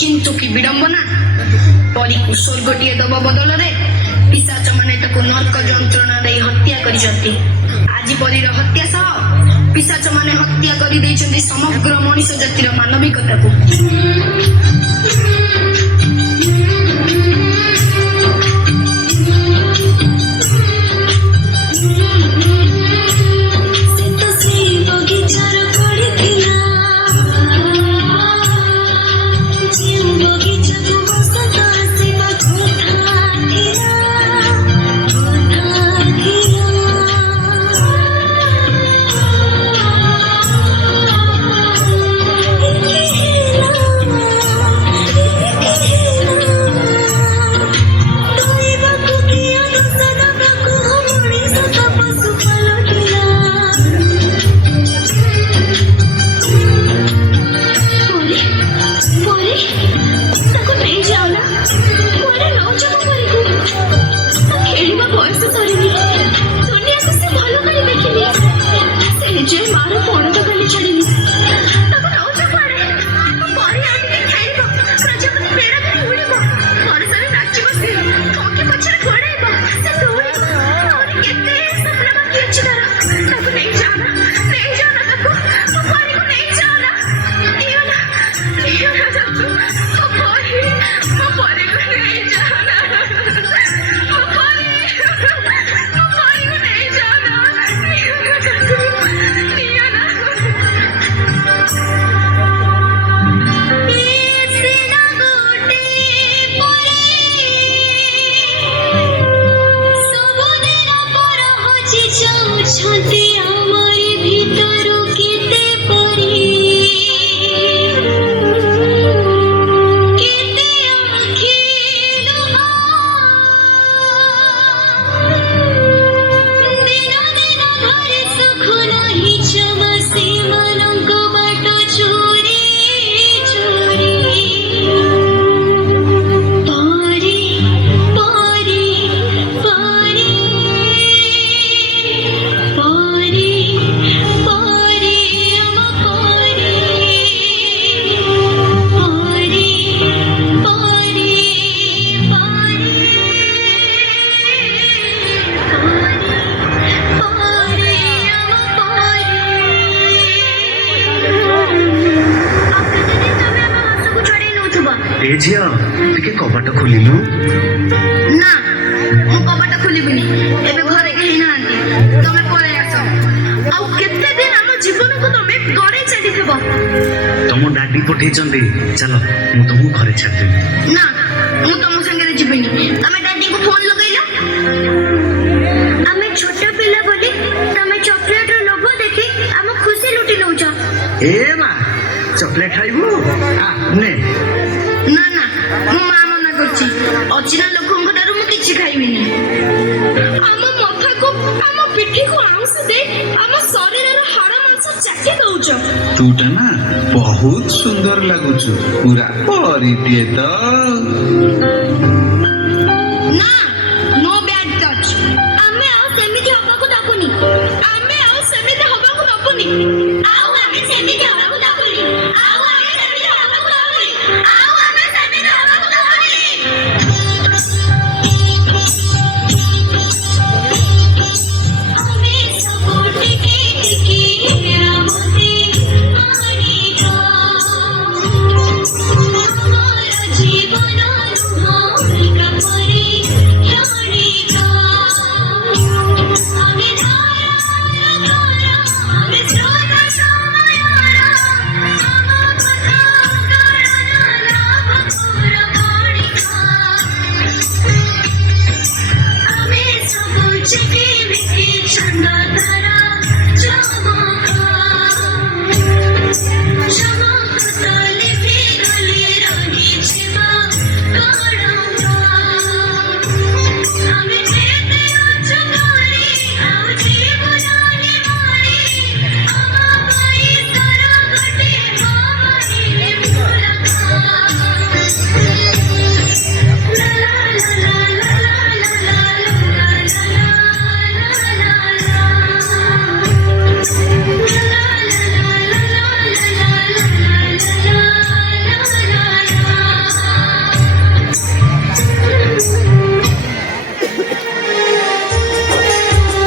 किंतु कि विडंबना परी को स्वर्गटीय दब बदल में पिशाच माने ताको नरक जंत्रणा दे हत्या करिसंती। आज परीर हत्या सह पिशाच माने हत्या करि दैछंती समग्र मनुष्य जातिर मानविकता को। ए झियो टिके कबाट खोलिलु ना मु कबाट खोलिबिनी एबे घरे केही नांती तमे पळे आसो आउ केते दिन हम जीवन को तमे गड़े चली थबो तम डाडी पठेइचंदी चलो मु तुमु घरे छाड़ते ना मु तम संगे जीबिनी तमे डैडी को फोन लगैलो आमे छोटा पिला बोली तमे चॉकलेट रो लोगो देखि हम खुशी लुटी नउछ ए मा चॉकलेट खाइबु आ ने ना ना मो मा मना करछि अचिना लोकंक दारु मु किछि खाइबिनी हम मथा को हम पिठी को आउस दे हम शरीर रो हाड़ मांस चाटी दउछ तूटा ना बहुत सुंदर लगुचु पूरा परिटिए तो ना नो बैड टच आमे आउ सेमिति हबा को दाकुनी आमे आउ सेमिति हबा को दाकुनी आउ आमे सेमिति हबा को दाकुनी आउ आमे सेमिति हबा को दाकुनी आउ आमे सेमिति हबा को दाकुनी आमे सपोर्ट के की रामते आनी का हमारा जीवन